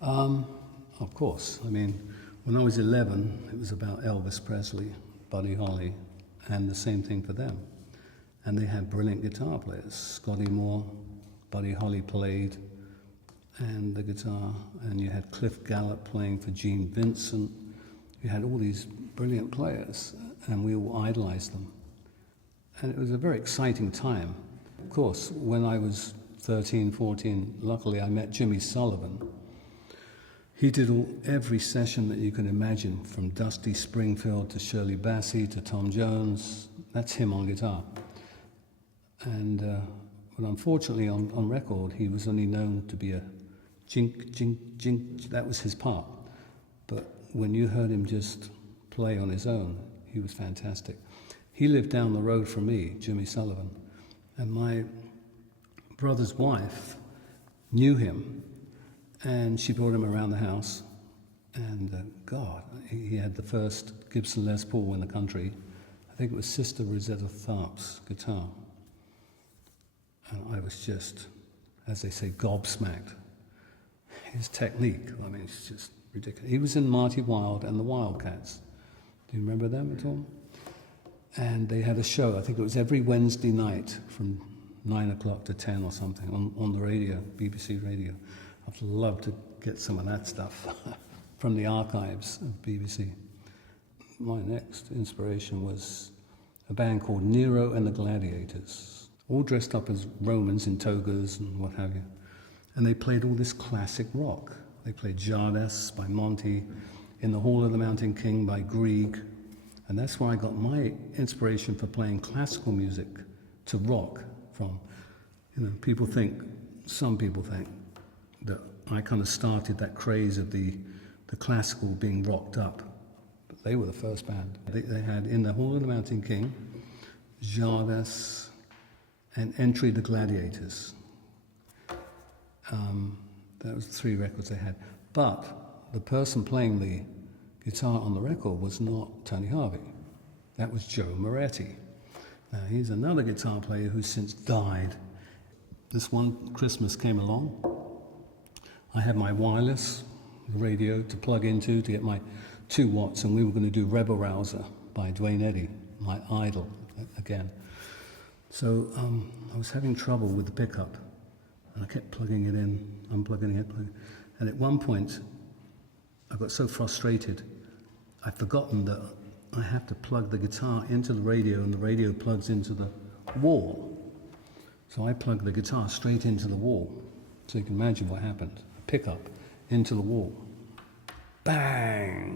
Of course. I mean, when I was 11, it was about Elvis Presley, Buddy Holly, and the same thing for them. And they had brilliant guitar players. Scotty Moore, Buddy Holly played, and the guitar. And you had Cliff Gallup playing for Gene Vincent. You had all these brilliant players, and we all idolized them. And it was a very exciting time. Of course, when I was 13, 14, luckily I met Jimmy Sullivan. He did every session that you can imagine, from Dusty Springfield to Shirley Bassey to Tom Jones. That's him on guitar. And but unfortunately on record, he was only known to be a jink, jink, jink. That was his part. But when you heard him just play on his own, he was fantastic. He lived down the road from me, Jimmy Sullivan, and my brother's wife knew him, and she brought him around the house, and God, he had the first Gibson Les Paul in the country. I think it was Sister Rosetta Tharpe's guitar. And I was just, as they say, gobsmacked. His technique, I mean, it's just ridiculous. He was in Marty Wilde and the Wildcats. Do you remember them at all? And they had a show, I think it was every Wednesday night from 9 o'clock to 10 or something on the radio, BBC Radio. I'd love to get some of that stuff from the archives of BBC. My next inspiration was a band called Nero and the Gladiators, all dressed up as Romans in togas and what have you. And they played all this classic rock. They played Jardess by Monty, In the Hall of the Mountain King by Grieg. And that's where I got my inspiration for playing classical music to rock from. You know, some people think that I kind of started that craze of the classical being rocked up. But they were the first band. They had In the Hall of the Mountain King, Jardess, and Entry the Gladiators. That was the 3 records they had. But the person playing the guitar on the record was not Tony Harvey. That was Joe Moretti. Now, he's another guitar player who's since died. This one Christmas came along. I had my wireless radio to plug into to get my 2 watts, and we were going to do Rebel Rouser by Duane Eddy, my idol, again. So I was having trouble with the pickup, and I kept plugging it in, unplugging it, and at one point, I got so frustrated, I'd forgotten that I have to plug the guitar into the radio, and the radio plugs into the wall. So I plugged the guitar straight into the wall. So you can imagine what happened. A pickup into the wall. Bang!